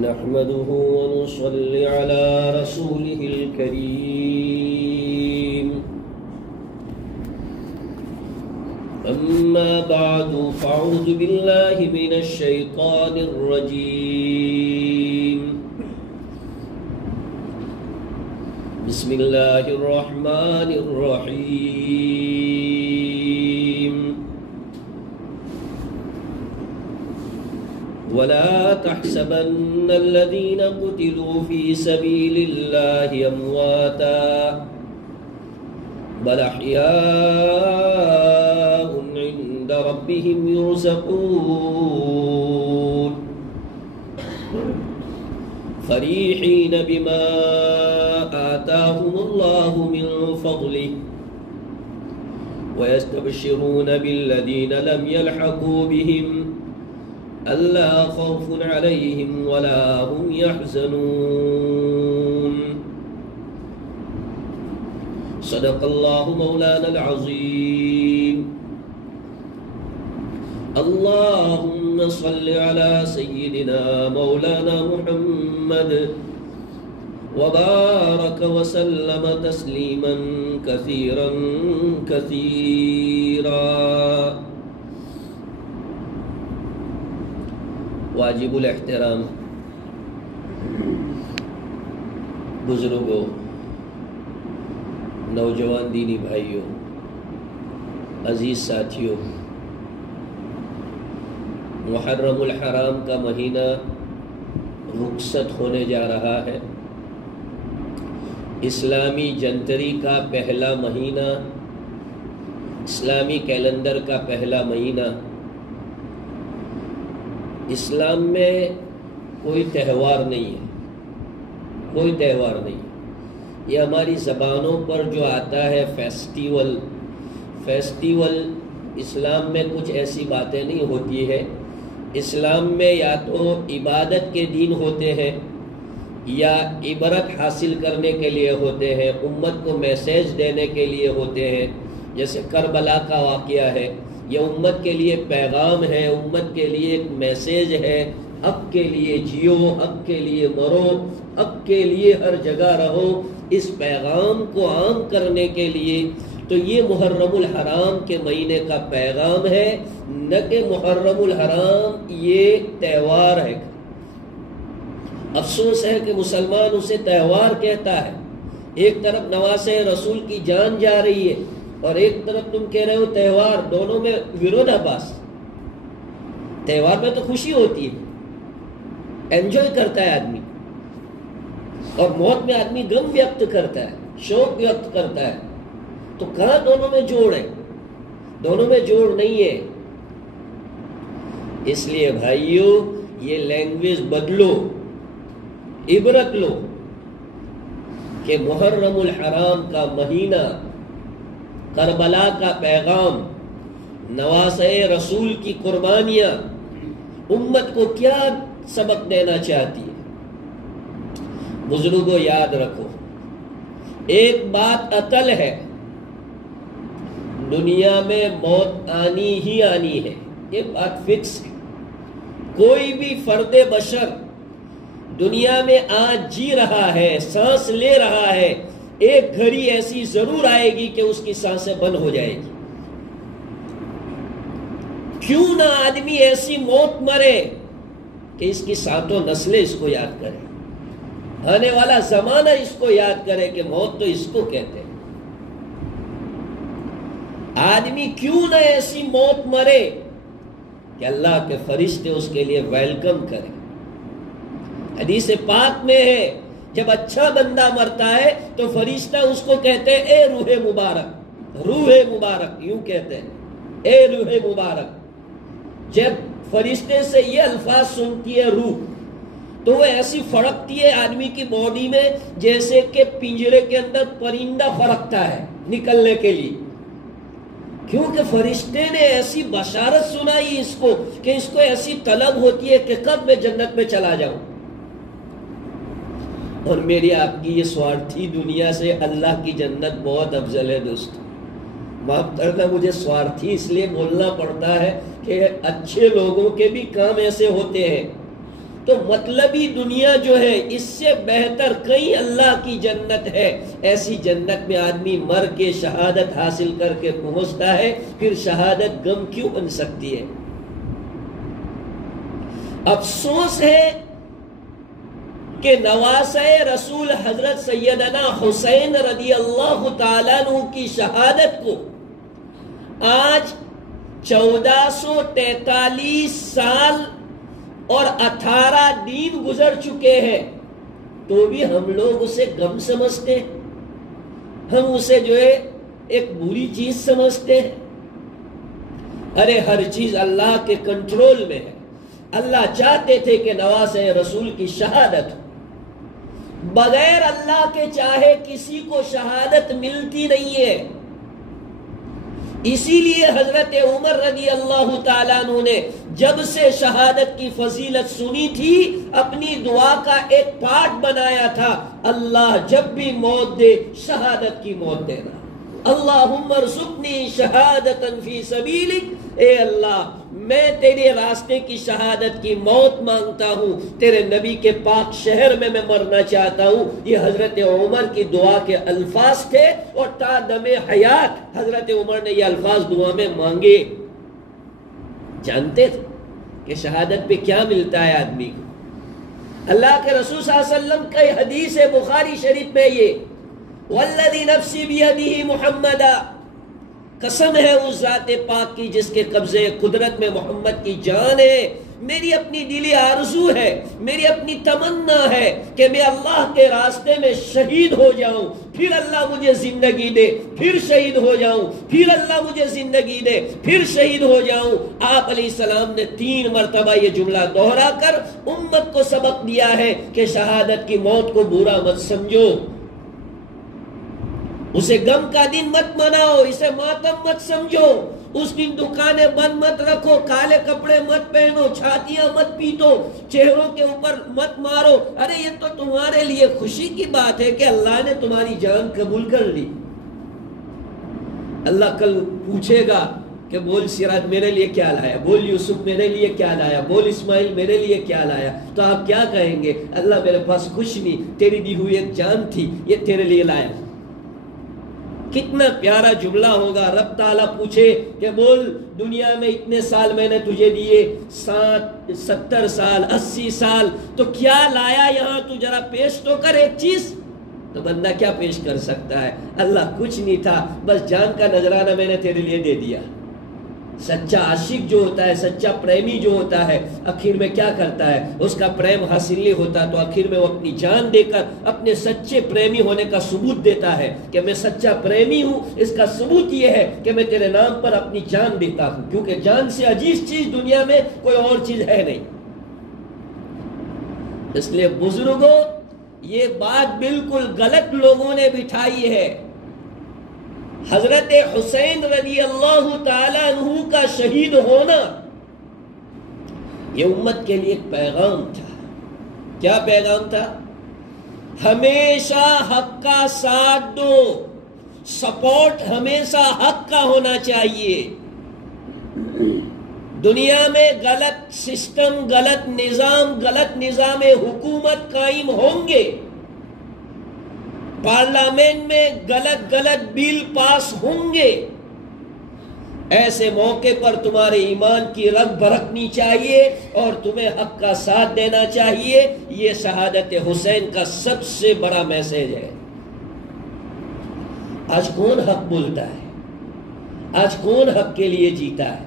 نحمده ونصلي على رسوله الكريم أما بعد فأعوذ بالله من الشيطان الرجيم بسم الله الرحمن الرحيم ولا تحسبن الذين قتلوا في سبيل الله أمواتا بل أحياء عند ربهم يرزقون فرحين بما آتاهم الله من فضله ويستبشرون بالذين لم يلحقوا بهم ألا خوف عليهم ولا هم يحزنون صدق الله مولانا العظيم اللهم صل على سيدنا مولانا محمد وبارك وسلم تسليما كثيرا كثيرا. واجب الاحترام بزرگوں، نوجوان دینی بھائیوں، عزیز ساتھیوں، محرم الحرام کا مہینہ رخصت ہونے جا رہا ہے. اسلامی جنتری کا پہلا مہینہ، اسلامی کیلنڈر کا پہلا مہینہ. اسلام میں کوئی تہوار نہیں ہے، کوئی تہوار نہیں. یہ ہماری زبانوں پر جو آتا ہے فیسٹیول، اسلام میں کچھ ایسی باتیں نہیں ہوتی ہے. اسلام میں یا تو عبادت کے دن ہوتے ہیں یا عبرت حاصل کرنے کے لیے ہوتے ہیں، امت کو میسیج دینے کے لیے ہوتے ہیں. جیسے کربلا کا واقعہ ہے، یہ امت کے لیے پیغام ہے، امت کے لیے ایک میسیج ہے. حق کے لیے جیو، حق کے لیے مرو، حق کے لیے ہر جگہ رہو. اس پیغام کو عام کرنے کے لیے تو یہ محرم الحرام کے مہینے کا پیغام ہے، نہ کہ محرم الحرام یہ تہوار ہے. افسوس ہے کہ مسلمان اسے تہوار کہتا ہے. ایک طرف نواسے رسول کی جان جا رہی ہے اور ایک طرف تم کہہ رہے ہو تہوار. دونوں میں ورودھ آباس. تہوار میں تو خوشی ہوتی ہے، انجوائے کرتا ہے آدمی، اور موت میں آدمی غم ویکت کرتا ہے، شوق ویکت کرتا ہے. تو کہاں دونوں میں جوڑ ہے؟ دونوں میں جوڑ نہیں ہے. اس لیے بھائیو یہ لینگویج بدلو، عبرت لو کہ محرم الحرام کا مہینہ، کربلا کا پیغام، نواسے رسول کی قربانیاں امت کو کیا سبق دینا چاہتی ہے. بزرگوں یاد رکھو، ایک بات اٹل ہے، دنیا میں موت آنی ہی آنی ہے. یہ بات فکس ہے. کوئی بھی فرد بشر دنیا میں آج جی رہا ہے، سانس لے رہا ہے، ایک گھڑی ایسی ضرور آئے گی کہ اس کی سانسیں بند ہو جائے گی. کیوں نہ آدمی ایسی موت مرے کہ اس کی ساتوں نسلیں اس کو یاد کریں، آنے والا زمانہ اس کو یاد کرے کہ موت تو اس کو کہتے ہیں. آدمی کیوں نہ ایسی موت مرے کہ اللہ کے فرشتے اس کے لیے ویلکم کریں. حدیث پاک میں ہے جب اچھا بندہ مرتا ہے تو فرشتہ اس کو کہتے ہیں اے روح مبارک، روح مبارک یوں کہتے ہیں، اے روح مبارک. جب فرشتے سے یہ الفاظ سنتی ہے روح، تو وہ ایسی فرقتی ہے آدمی کی باڈی میں جیسے کہ پنجرے کے اندر پرندہ فرقتا ہے نکلنے کے لیے. کیونکہ فرشتے نے ایسی بشارت سنائی اس کو کہ اس کو ایسی طلب ہوتی ہے کہ کب میں جنت میں چلا جاؤں. اور میری آپ کی یہ سوارتھی دنیا سے اللہ کی جنت بہت افضل ہے دوست. معاف کرنا مجھے سوارتھی اس لیے بولنا پڑتا ہے کہ اچھے لوگوں کے بھی کام ایسے ہوتے ہیں تو مطلبی دنیا جو ہے اس سے بہتر کہیں اللہ کی جنت ہے. ایسی جنت میں آدمی مر کے شہادت حاصل کر کے پہنچتا ہے، پھر شہادت غم کیوں بن سکتی ہے؟ افسوس ہے کہ نواسہ رسول حضرت سیدنا حسین رضی اللہ تعالیٰ عنہ کی شہادت کو آج 1443 سال اور 18 دن گزر چکے ہیں، تو بھی ہم لوگ اسے غم سمجھتے ہیں، ہم اسے جو ہے ایک بری چیز سمجھتے ہیں. ارے ہر چیز اللہ کے کنٹرول میں ہے. اللہ چاہتے تھے کہ نواسہ رسول کی شہادت ہو. بغیر اللہ کے چاہے کسی کو شہادت ملتی نہیں ہے. اسی لیے حضرت عمر رضی اللہ تعالیٰ عنہ نے جب سے شہادت کی فضیلت سنی تھی اپنی دعا کا ایک پارٹ بنایا تھا، اللہ جب بھی موت دے شہادت کی موت دینا. اللہم ارزقنی شہادتا فی سبیلک، اے اللہ میں تیرے راستے کی شہادت کی موت مانگتا ہوں، تیرے نبی کے پاک شہر میں مرنا چاہتا ہوں. یہ حضرت عمر کی دعا کے الفاظ تھے اور تا دم حیات حضرت عمر نے یہ الفاظ دعا میں مانگے. جانتے تھے کہ شہادت پہ کیا ملتا ہے آدمی کو. اللہ کے رسول صلی اللہ علیہ وسلم کی حدیث بخاری شریف میں یہ والذی نفسی بیدہ محمدہ، قسم ہے اس ذات پاک کی جس کے قبضے قدرت میں محمد کی جان ہے، میری اپنی دلی آرزو ہے، میری اپنی تمنا ہے کہ میں اللہ کے راستے میں شہید ہو جاؤں، پھر اللہ مجھے زندگی دے، پھر شہید ہو جاؤں، پھر اللہ مجھے زندگی دے، پھر شہید ہو جاؤں. آپ علیہ السلام نے 3 مرتبہ یہ جملہ دوہرا کر امت کو سبق دیا ہے کہ شہادت کی موت کو برا مت سمجھو، اسے غم کا دن مت مناؤ، اسے ماتم مت سمجھو. اس دن دکانیں بند مت رکھو، کالے کپڑے مت پہنو، چھاتیاں مت پیٹو، چہروں کے اوپر مت مارو. ارے یہ تو تمہارے لیے خوشی کی بات ہے کہ اللہ نے تمہاری جان قبول کر لی. اللہ کل پوچھے گا کہ بول سراج میرے لیے کیا لایا، بول یوسف میرے لیے کیا لایا، بول اسماعیل میرے لیے کیا لایا. تو آپ کیا کہیں گے؟ اللہ میرے پاس کچھ نہیں، تیری دی ہوئی ایک جان تھی، یہ تیرے لیے لایا. کتنا پیارا جملہ ہوگا. رب تعالیٰ پوچھے کہ بول دنیا میں اتنے سال میں نے تجھے دیے، 70 سال 80 سال، تو کیا لایا یہاں، تو ذرا پیش تو کر ایک چیز. تو بندہ کیا پیش کر سکتا ہے؟ اللہ کچھ نہیں تھا، بس جان کا نذرانہ میں نے تیرے لیے دے دیا. سچا عاشق جو ہوتا ہے، سچا پریمی جو ہوتا ہے، آخر میں کیا کرتا ہے؟ اس کا پریم حاصل نہیں ہوتا تو آخر میں وہ اپنی جان دے کر اپنے سچے پریمی ہونے کا ثبوت دیتا ہے کہ میں سچا پریمی ہوں. اس کا ثبوت یہ ہے کہ میں تیرے نام پر اپنی جان دیتا ہوں، کیونکہ جان سے عزیز چیز دنیا میں کوئی اور چیز ہے نہیں. اس لیے بزرگوں، یہ بات بالکل غلط لوگوں نے بٹھائی ہے. حضرت حسین رضی اللہ تعالیٰ عنہ کا شہید ہونا یہ امت کے لیے ایک پیغام تھا. کیا پیغام تھا؟ ہمیشہ حق کا ساتھ دو، سپورٹ ہمیشہ حق کا ہونا چاہیے. دنیا میں غلط سسٹم، غلط نظام حکومت قائم ہوں گے، پارلیمنٹ میں غلط بل پاس ہوں گے. ایسے موقع پر تمہارے ایمان کی رگ بھڑکنی چاہیے اور تمہیں حق کا ساتھ دینا چاہیے. یہ شہادت حسین کا سب سے بڑا میسج ہے. آج کون حق بولتا ہے؟ آج کون حق کے لیے جیتا ہے؟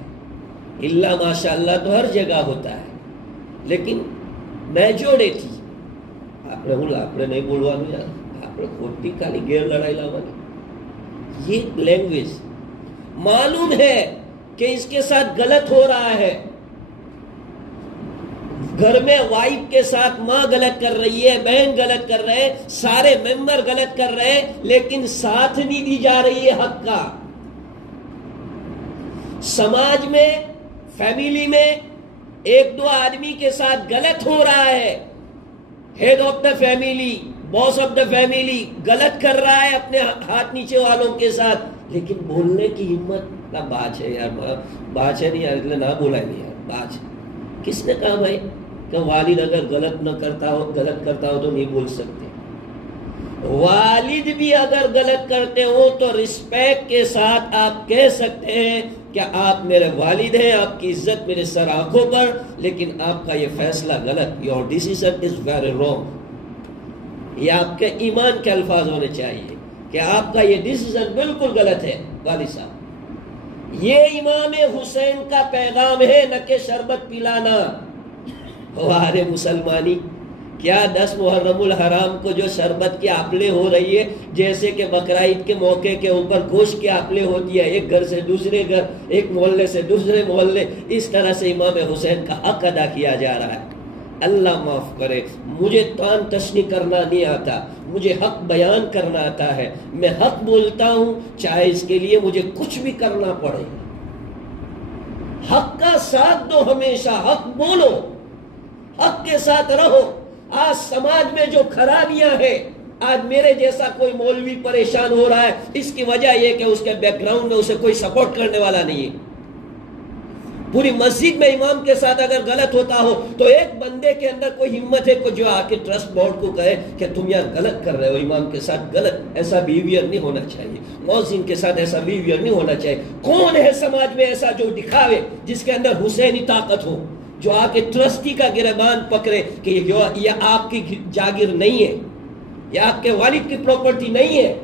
اللہ ماشاءاللہ تو ہر جگہ ہوتا ہے، لیکن میجورٹی آپ نے نہیں بولوا کھوٹی کالی گیر لڑائی لاوانی. یہ لینگویج معلوم ہے کہ اس کے ساتھ غلط ہو رہا ہے. گھر میں وائف کے ساتھ ماں غلط کر رہی ہے، بہن غلط کر رہے ہیں، سارے ممبر غلط کر رہے ہیں، لیکن ساتھ نہیں دی جا رہی ہے حق کا. سماج میں، فیملی میں ایک دو آدمی کے ساتھ غلط ہو رہا ہے، head of the family, boss of the family غلط کر رہا ہے اپنے ہاتھ نیچے والوں کے ساتھ، لیکن بولنے کی ہمت نہ. باج ہے یار، باج ہے نہیں یار، نہ بولا نہیں یار، باج کس نے کہا بھائی کہ والد اگر غلط کرتا ہو تو نہیں بول سکتے. والد بھی اگر غلط کرتے ہو تو رسپیکٹ کے ساتھ آپ کہہ سکتے ہیں کہ آپ میرے والد ہیں, آپ کی عزت میرے سر آنکھوں پر, لیکن آپ کا یہ فیصلہ غلط, your decision is very wrong. یہ آپ کے ایمان کے الفاظ ہونے چاہیے کہ آپ کا یہ ڈیسیژن بالکل غلط ہے والد صاحب. یہ امام حسین کا پیغام ہے, نہ کہ شربت پلانا. ہمارے مسلمانی کیا 10 محرم الحرام کو جو شربت کی آپلے ہو رہی ہے, جیسے کہ بقرعید کے موقع کے اوپر گوشت کی آپلے ہوتی ہے, ایک گھر سے دوسرے گھر, ایک محلے سے دوسرے محلے, اس طرح سے امام حسین کا حق ادا کیا جا رہا ہے. اللہ معاف کرے, مجھے تان تشنی کرنا نہیں آتا, مجھے حق بیان کرنا آتا ہے. میں حق بولتا ہوں چاہے اس کے لیے مجھے کچھ بھی کرنا پڑے. حق کا ساتھ دو, ہمیشہ حق بولو, حق کے ساتھ رہو. آج سماج میں جو خرابیاں ہیں, آج میرے جیسا کوئی مولوی پریشان ہو رہا ہے, اس کی وجہ یہ کہ اس کے بیک گراؤنڈ میں اسے کوئی سپورٹ کرنے والا نہیں ہے. پوری مسجد میں امام کے ساتھ اگر غلط ہوتا ہو تو ایک بندے کے اندر کوئی ہمت ہے جو آ کے ٹرسٹ بورڈ کو کہے کہ تم یار غلط کر رہے ہو, امام کے ساتھ غلط, ایسا بیہیویئر نہیں ہونا چاہیے, مؤذن کے ساتھ ایسا بیہیویئر نہیں ہونا چاہیے. کون ہے سماج میں ایسا جو دکھاوے, جس کے اندر حسینی طاقت ہو, جو آ کے ٹرسٹی کا گریبان پکڑے کہ یہ آپ کی جاگیر نہیں ہے, یہ آپ کے والد کی پراپرٹی نہیں ہے,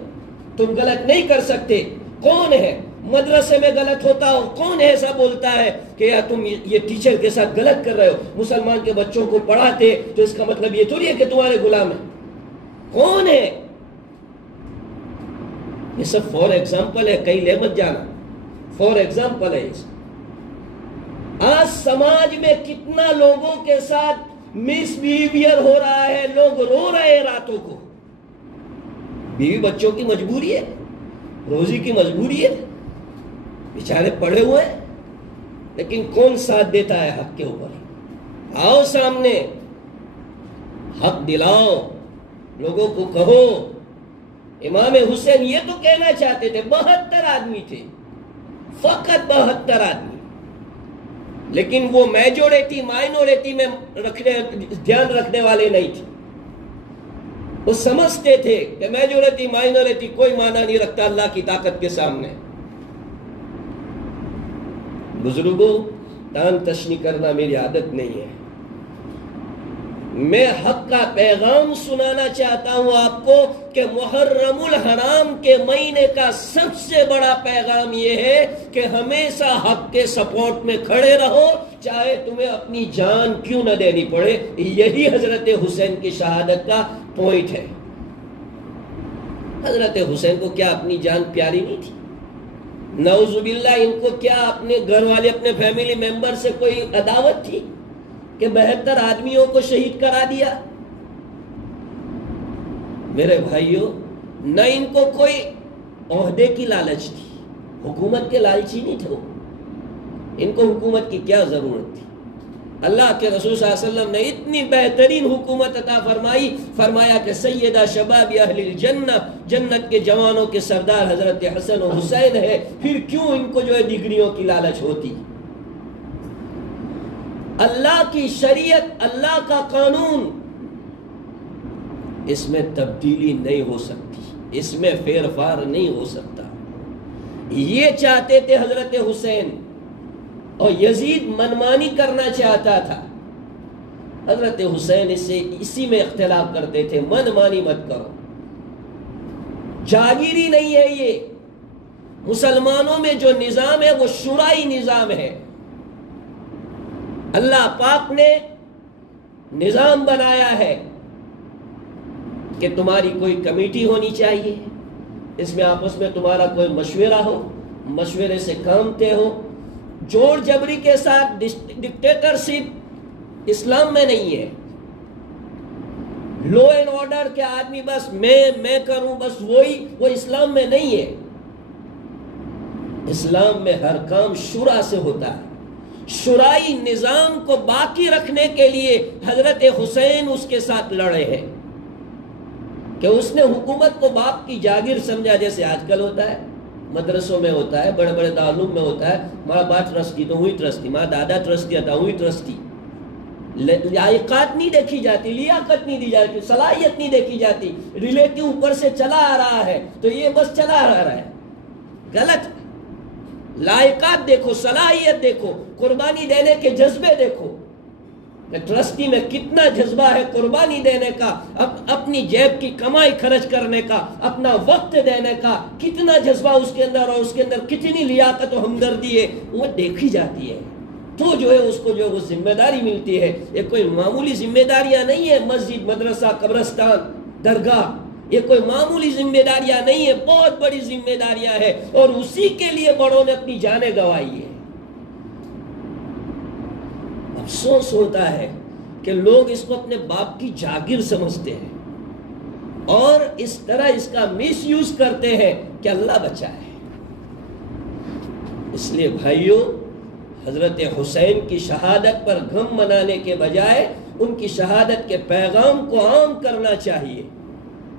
تم غلط نہیں کر سکتے. کون ہے مدرسے میں غلط ہوتا ہو, کون ایسا بولتا ہے کہ یا تم یہ ٹیچر کے ساتھ غلط کر رہے ہو, مسلمان کے بچوں کو پڑھاتے تو اس کا مطلب یہ تھوڑی ہے کہ تمہارے غلام ہیں. کون ہے؟ یہ سب فور ایگزامپل ہے, کہیں لے مت جانا, فور ایگزامپل ہے. آج سماج میں کتنا لوگوں کے ساتھ مس بیہیویئر ہو رہا ہے, لوگ رو رہے ہیں راتوں کو. بیوی بچوں کی مجبوری ہے, روزی کی مجبوری ہے, بیچارے پڑے ہوئے ہیں, لیکن کون ساتھ دیتا ہے حق کے اوپر؟ آؤ سامنے, حق دلاؤ, لوگوں کو کہو. امام حسین یہ تو کہنا چاہتے تھے, 72 آدمی تھے, فقط 72 آدمی, لیکن وہ میجورٹی مائنورٹی میں دھیان رکھنے والے نہیں تھے. وہ سمجھتے تھے کہ میجورٹی مائنورٹی کوئی معنی نہیں رکھتا اللہ کی طاقت کے سامنے. بزرگوں, تان تشنی کرنا میری عادت نہیں ہے. میں حق کا پیغام سنانا چاہتا ہوں آپ کو کہ محرم الحرام کے مہینے کا سب سے بڑا پیغام یہ ہے کہ ہمیشہ حق کے سپورٹ میں کھڑے رہو, چاہے تمہیں اپنی جان کیوں نہ دینی پڑے. یہی حضرت حسین کی شہادت کا پوائنٹ ہے. حضرت حسین کو کیا اپنی جان پیاری نہیں تھی؟ نعوذ باللہ, ان کو کیا اپنے گھر والے, اپنے فیملی ممبر سے کوئی عداوت تھی کہ 72 آدمیوں کو شہید کرا دیا؟ میرے بھائیوں, نہ ان کو کوئی عہدے کی لالچ تھی, حکومت کے لالچی نہیں تھے. ان کو حکومت کی کیا ضرورت تھی؟ اللہ کے رسول صلی اللہ علیہ وسلم نے اتنی بہترین حکومت عطا فرمائی, فرمایا کہ سیدہ شباب اہل الجنہ, جنت کے جوانوں کے سردار حضرت حسن و حسین ہے. پھر کیوں ان کو جو ہے ڈگریوں کی لالچ ہوتی؟ اللہ کی شریعت, اللہ کا قانون, اس میں تبدیلی نہیں ہو سکتی, اس میں پھیر پھار نہیں ہو سکتا. یہ چاہتے تھے حضرت حسین, اور یزید منمانی کرنا چاہتا تھا. حضرت حسین اسی میں اختلاف کرتے تھے, منمانی مت کرو, جاگیری نہیں ہے یہ. مسلمانوں میں جو نظام ہے وہ شورائی نظام ہے. اللہ پاک نے نظام بنایا ہے کہ تمہاری کوئی کمیٹی ہونی چاہیے, اس میں آپس میں تمہارا کوئی مشورہ ہو, مشورے سے کامتے ہو. جوڑ جبری کے ساتھ ڈکٹیٹرشپ اسلام میں نہیں ہے. لو اینڈ آرڈر کے آدمی بس میں کروں بس وہی, وہ اسلام میں نہیں ہے. اسلام میں ہر کام شورا سے ہوتا ہے. شورائی نظام کو باقی رکھنے کے لیے حضرت حسین اس کے ساتھ لڑے ہیں کہ اس نے حکومت کو باپ کی جاگیر سمجھا, جیسے آج کل ہوتا ہے, مدرسوں میں ہوتا ہے, بڑے بڑے تعلق میں ہوتا ہے. ماں باپ ٹرسٹی تو ہوئی ٹرسٹی, ماں دادا ٹرسٹی تھا ہوئی ٹرسٹی. لائقات نہیں دیکھی جاتی، لیاقت نہیں دی جاتی، صلاحیت نہیں دیکھی جاتی، ریلیٹو اوپر سے چلا آ رہا ہے تو یہ بس چلا آ رہا ہے، غلط ہے۔ لائقات دیکھو، صلاحیت دیکھو، قربانی دینے کے جذبے دیکھو، ٹرسٹی میں کتنا جذبہ ہے قربانی دینے کا، اپنی جیب کی کمائی خرچ کرنے کا، اپنا وقت دینے کا کتنا جذبہ اس کے اندر، اور اس کے اندر کتنی لیاقت و ہمدردی ہے، وہ دیکھی جاتی ہے، تو جو ہے اس کو جو وہ ذمہ داری ملتی ہے۔ یہ کوئی معمولی ذمہ داریاں نہیں ہے، مسجد، مدرسہ، قبرستان، درگاہ، یہ کوئی معمولی ذمہ داریاں نہیں ہے، بہت بڑی ذمہ داریاں ہیں، اور اسی کے لیے بڑوں نے اپنی جانیں گنوائی ہے۔ افسوس ہوتا ہے کہ لوگ اس کو اپنے باپ کی جاگیر سمجھتے ہیں اور اس طرح اس کا مس یوز کرتے ہیں کہ اللہ بچائے۔ اس لیے بھائیوں، حضرت حسین کی شہادت پر غم منانے کے بجائے ان کی شہادت کے پیغام کو عام کرنا چاہیے۔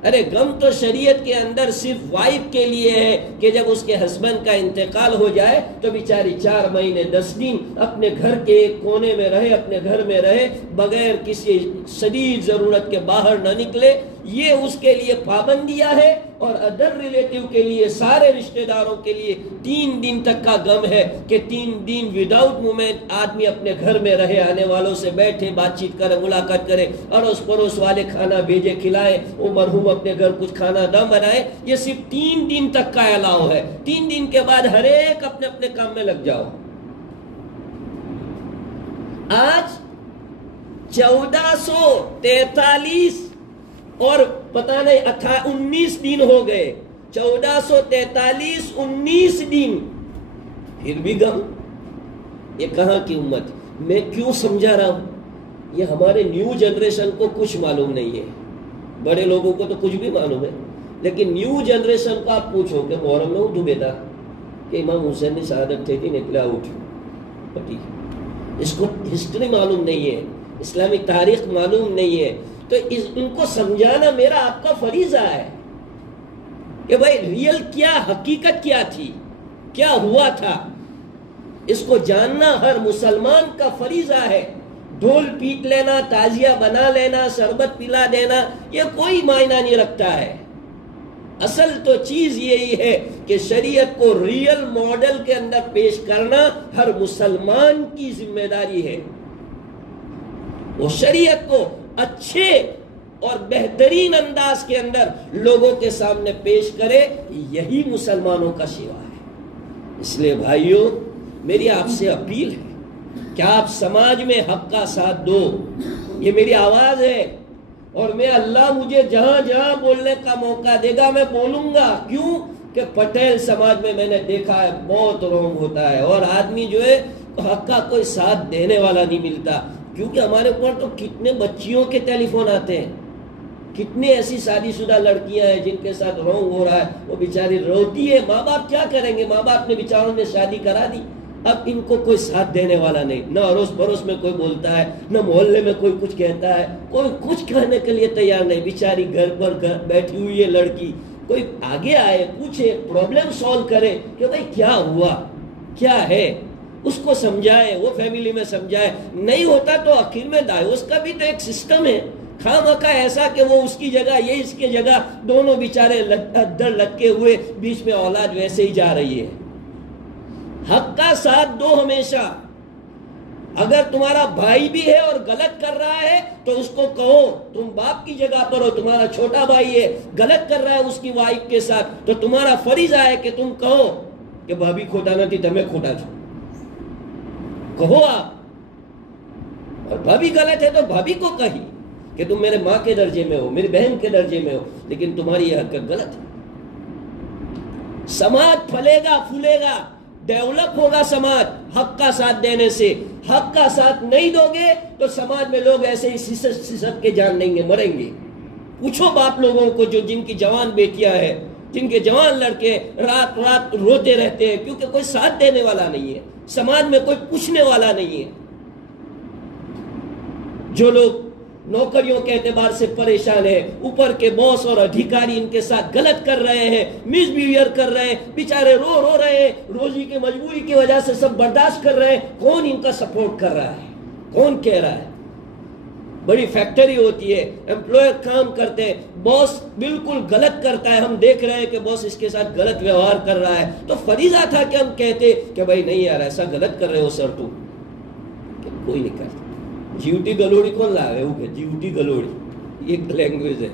ارے غم تو شریعت کے اندر صرف وائف کے لیے ہے کہ جب اس کے ہسبینڈ کا انتقال ہو جائے تو بیچاری 4 مہینے 10 دن اپنے گھر کے ایک کونے میں رہے، اپنے گھر میں رہے، بغیر کسی شدید ضرورت کے باہر نہ نکلے، یہ اس کے لیے پابندیاں ہے۔ اور ادر ریلیٹیو کے لیے، سارے رشتہ داروں کے لیے 3 دن تک کا غم ہے کہ 3 دن وداؤٹ مومنٹ آدمی اپنے گھر میں رہے، آنے والوں سے بیٹھے، بات چیت کرے، ملاقات کرے، اڑوس پڑوس والے کھانا بھیجے، کھلائے، وہ مرحوم اپنے گھر کچھ کھانا نہ بنائے۔ یہ صرف 3 دن تک کا الاؤ ہے، 3 دن کے بعد ہر ایک اپنے اپنے کام میں لگ جاؤ۔ آج 1443 اور پتہ نہیں 19 دن ہو گئے، 1443 19 دن، پھر بھی غم۔ یہ کہاں کی امت؟ میں کیوں سمجھا رہا ہوں؟ یہ ہمارے نیو جنریشن کو کچھ معلوم نہیں ہے، بڑے لوگوں کو تو کچھ بھی معلوم ہے، لیکن نیو جنریشن کو آپ پوچھو کہ محرم میں اٹھو بیٹا کہ امام حسین نے شہادت تھے کہ نکلا اٹھو، اس کو ہسٹری معلوم نہیں ہے، اسلامی تاریخ معلوم نہیں ہے، تو ان کو سمجھانا میرا آپ کا فریضہ ہے کہ بھائی ریئل کیا، حقیقت کیا تھی، کیا ہوا تھا، اس کو جاننا ہر مسلمان کا فریضہ ہے۔ ڈھول پیٹ لینا، تعزیہ بنا لینا، شربت پلا دینا، یہ کوئی معنی نہیں رکھتا ہے۔ اصل تو چیز یہی ہے کہ شریعت کو ریئل ماڈل کے اندر پیش کرنا ہر مسلمان کی ذمہ داری ہے۔ وہ شریعت کو اچھے اور بہترین انداز کے اندر لوگوں کے سامنے پیش کرے، یہی مسلمانوں کا شیوا ہے۔ اس لیے بھائیوں، میری آپ سے اپیل ہے کہ آپ سماج میں حق کا ساتھ دو، یہ میری آواز ہے، اور میں اللہ مجھے جہاں جہاں بولنے کا موقع دے گا میں بولوں گا۔ کیوں کہ پٹیل سماج میں نے دیکھا ہے بہت رونگ ہوتا ہے، اور آدمی جو ہے حق کا کوئی ساتھ دینے والا نہیں ملتا، کیونکہ ہمارے اوپر تو کتنے بچیوں کے ٹیلی فون آتے ہیں، کتنی ایسی شادی شدہ لڑکیاں ہیں جن کے ساتھ رونگ ہو رہا ہے، وہ بیچاری روتی ہے، ماں باپ کیا کریں گے، ماں باپ نے بیچاروں نے شادی کرا دی، اب ان کو کوئی ساتھ دینے والا نہیں، نہ اڑوس پڑوس میں کوئی بولتا ہے، نہ محلے میں کوئی کچھ کہتا ہے، کوئی کچھ کہنے کے لیے تیار نہیں، بیچاری گھر پر بیٹھی ہوئی ہے لڑکی، کوئی آگے آئے، پوچھے، پرابلم سالو کرے کہ بھائی کیا ہوا، کیا ہے، اس کو سمجھائے، وہ فیملی میں سمجھائے، نہیں ہوتا تو آخر میں ڈائیورس کا بھی تو ایک سسٹم ہے، خواہ مخواہ ایسا کہ وہ اس کی جگہ یہ اس کی جگہ، دونوں بیچارے در لٹکے ہوئے، بیچ میں اولاد ویسے ہی جا رہی ہے۔ حق کا ساتھ دو ہمیشہ۔ اگر تمہارا بھائی بھی ہے اور غلط کر رہا ہے تو اس کو کہو، تم باپ کی جگہ پر ہو، تمہارا چھوٹا بھائی ہے غلط کر رہا ہے اس کی وائف کے ساتھ، تو تمہارا فریضہ ہے کہ تم کہو کہ بھابھی کھوٹا نہ تھی تمہیں کھوٹا چھو، کہو آپ۔ اور بھابھی غلط ہے تو بھابھی کو کہی کہ تم میرے ماں کے درجے میں ہو، میری بہن کے درجے میں ہو، لیکن تمہاری یہ حرکت غلط ہے۔ سماج پھلے گا، پھولے گا، ڈیولپ ہوگا سماج حق کا ساتھ دینے سے۔ حق کا ساتھ نہیں دو گے تو سماج میں لوگ ایسے ہی سسک کے جان لیں گے، مریں گے۔ پوچھو باپ لوگوں کو جو جن کی جوان بیٹیاں ہیں، جن کے جوان لڑکے رات رات روتے رہتے ہیں کیونکہ کوئی ساتھ دینے والا نہیں ہے، سماج میں کوئی پوچھنے والا نہیں ہے۔ جو لوگ نوکریوں کے اعتبار سے پریشان ہیں، اوپر کے باس اور ادھیکاری ان کے ساتھ غلط کر رہے ہیں، مس بیہیویئر کر رہے ہیں، بیچارے رو رہے ہیں، روزی کی مجبوری کی وجہ سے سب برداشت کر رہے ہیں، کون ان کا سپورٹ کر رہا ہے؟ کون کہہ رہا ہے؟ بڑی فیکٹری ہوتی ہے، امپلائر کام کرتے ہیں، باس بالکل غلط کرتا ہے، ہم دیکھ رہے ہیں کہ باس اس کے ساتھ غلط ویوہار کر رہا ہے، تو فریضہ تھا کہ ہم کہتے کہ بھائی نہیں یار ایسا غلط کر رہے ہو سر تم، کہ کوئی نہیں کرتا۔ جیوٹی گلوڑی کون لا رہے ہو؟ جیوٹی گلوڑی ایک لینگویج ہے،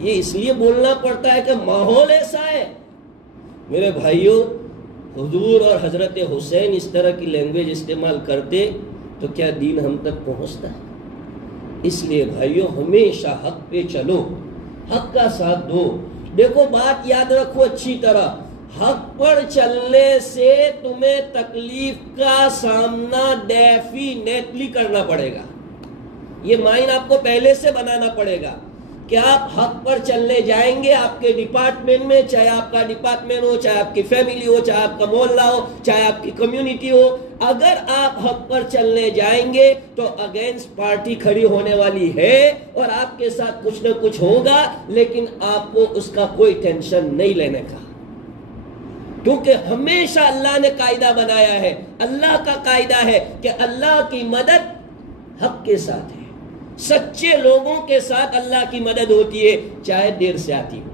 یہ اس لیے بولنا پڑتا ہے کہ ماحول ایسا ہے۔ میرے بھائیوں، حضور اور حضرت حسین اس طرح کی لینگویج استعمال کرتے تو کیا دین ہم تک پہنچتا ہے؟ اس لیے بھائیوں ہمیشہ حق پہ چلو، حق کا ساتھ دو۔ دیکھو بات یاد رکھو اچھی طرح، حق پر چلنے سے تمہیں تکلیف کا سامنا ڈیفینیٹلی کرنا پڑے گا، یہ مائن آپ کو پہلے سے بنانا پڑے گا کہ آپ حق پر چلنے جائیں گے، آپ کے ڈپارٹمنٹ میں، چاہے آپ کا ڈپارٹمنٹ ہو، چاہے آپ کی فیملی ہو، چاہے آپ کا محلہ ہو، چاہے آپ کی کمیونٹی ہو، اگر آپ حق پر چلنے جائیں گے تو اگینسٹ پارٹی کھڑی ہونے والی ہے اور آپ کے ساتھ کچھ نہ کچھ ہوگا، لیکن آپ کو اس کا کوئی ٹینشن نہیں لینے کا، کیونکہ ہمیشہ اللہ نے قاعدہ بنایا ہے، اللہ کا قاعدہ ہے کہ اللہ کی مدد حق کے ساتھ ہے، سچے لوگوں کے ساتھ اللہ کی مدد ہوتی ہے، چاہے دیر سے آتی ہو۔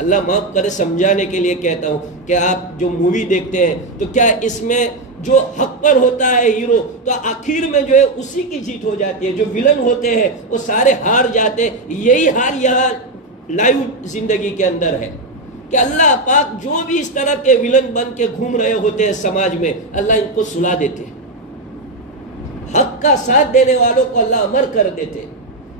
اللہ معاف کرے سمجھانے کے لیے کہتا ہوں کہ آپ جو مووی دیکھتے ہیں تو کیا اس میں جو حق پر ہوتا ہے ہیرو تو آخر میں جو ہے اسی کی جیت ہو جاتی ہے، جو ویلن ہوتے ہیں وہ سارے ہار جاتے ہیں۔ یہی حال یہاں لائیو زندگی کے اندر ہے کہ اللہ پاک جو بھی اس طرح کے ویلن بن کے گھوم رہے ہوتے ہیں سماج میں، اللہ ان کو سلا دیتے ہیں، حق کا ساتھ دینے والوں کو اللہ امر کر دیتے۔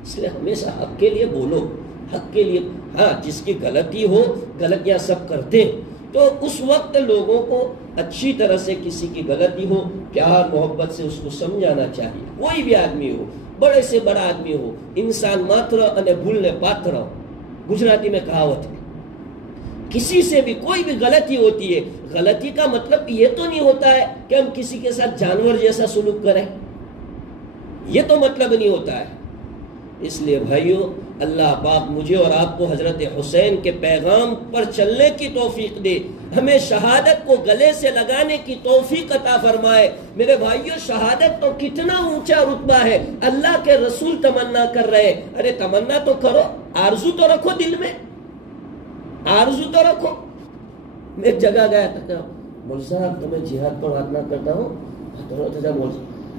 اس لیے ہمیشہ حق کے لیے بولو، حق کے لیے۔ ہاں جس کی غلطی ہو، غلطیاں سب کرتے ہیں، تو اس وقت لوگوں کو اچھی طرح سے کسی کی غلطی ہو پیار محبت سے اس کو سمجھانا چاہیے، کوئی بھی آدمی ہو، بڑے سے بڑا آدمی ہو، انسان ماتر انے بھولنے پاتر، گجراتی میں کہاوت ہے۔ کسی سے بھی کوئی بھی غلطی ہوتی ہے، غلطی کا مطلب یہ تو نہیں ہوتا ہے کہ ہم کسی کے ساتھ جانور جیسا سلوک کریں، یہ تو مطلب نہیں ہوتا ہے۔ اس لیے بھائیوں اللہ پاک مجھے اور آپ کو حضرت حسین کے پیغام پر چلنے کی توفیق دے، ہمیں شہادت کو گلے سے لگانے کی توفیق عطا فرمائے۔ میرے بھائیوں شہادت تو کتنا اونچا رتبہ ہے، اللہ کے رسول تمنا کر رہے، ارے تمنا تو کرو، آرزو تو رکھو دل میں، آرزو تو رکھو۔ میں ایک جگہ گیا تھا، مول صاحب تو میں جہاد پر ہاتھ نہ کرتا ہوں،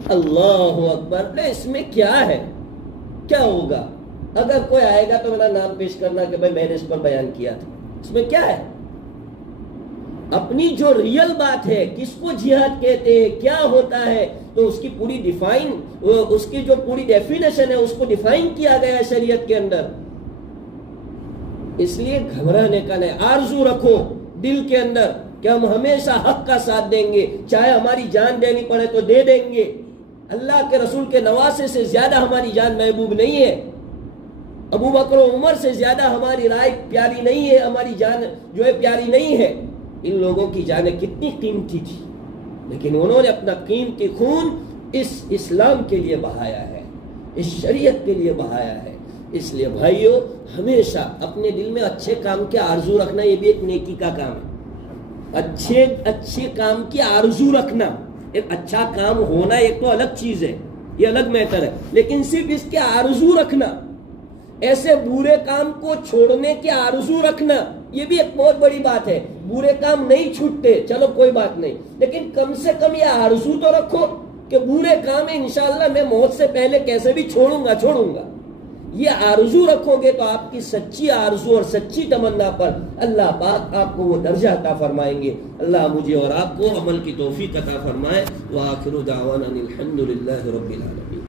اللہ اکبر، اس میں کیا ہے، کیا ہوگا؟ اگر کوئی آئے گا تو میرا نام پیش کرنا کہ بھائی میں نے اس پر بیان کیا تھا، اس میں کیا ہے؟ اپنی جو ریئل بات ہے، کس کو جہاد کہتے ہیں، کیا ہوتا ہے، تو اس کی پوری اس کی جو پوری ڈیفینیشن ہے اس کو ڈیفائن کیا گیا ہے شریعت کے اندر۔ اس لیے گھبرانے کا نہیں، آرزو رکھو دل کے اندر کہ ہم ہمیشہ حق کا ساتھ دیں گے، چاہے ہماری جان دینی پڑے تو دے دیں گے۔ اللہ کے رسول کے نواسے سے زیادہ ہماری جان محبوب نہیں ہے، ابو بکر و عمر سے زیادہ ہماری رائے پیاری نہیں ہے، ہماری جان جو ہے پیاری نہیں ہے۔ ان لوگوں کی جانیں کتنی قیمتی تھی، لیکن انہوں نے اپنا قیمتی خون اس اسلام کے لیے بہایا ہے، اس شریعت کے لیے بہایا ہے۔ اس لیے بھائیوں ہمیشہ اپنے دل میں اچھے کام کی آرزو رکھنا، یہ بھی ایک نیکی کا کام ہے۔ اچھے کام کی آرزو رکھنا، ایک اچھا کام ہونا ایک تو الگ چیز ہے، یہ الگ میٹر ہے، لیکن صرف اس کی آرزو رکھنا، ایسے برے کام کو چھوڑنے کی آرزو رکھنا، یہ بھی ایک بہت بڑی بات ہے۔ برے کام نہیں چھوٹتے، چلو کوئی بات نہیں، لیکن کم سے کم یہ آرزو تو رکھو کہ برے کام ہے انشاءاللہ میں موت سے پہلے کیسے بھی چھوڑوں گا۔ یہ آرزو رکھو گے تو آپ کی سچی آرزو اور سچی تمنا پر اللہ پاک آپ کو وہ درجہ عطا فرمائیں گے۔ اللہ مجھے اور آپ کو عمل کی توفیق عطا فرمائے۔ وآخر دعوانا الحمدللہ رب العالمین۔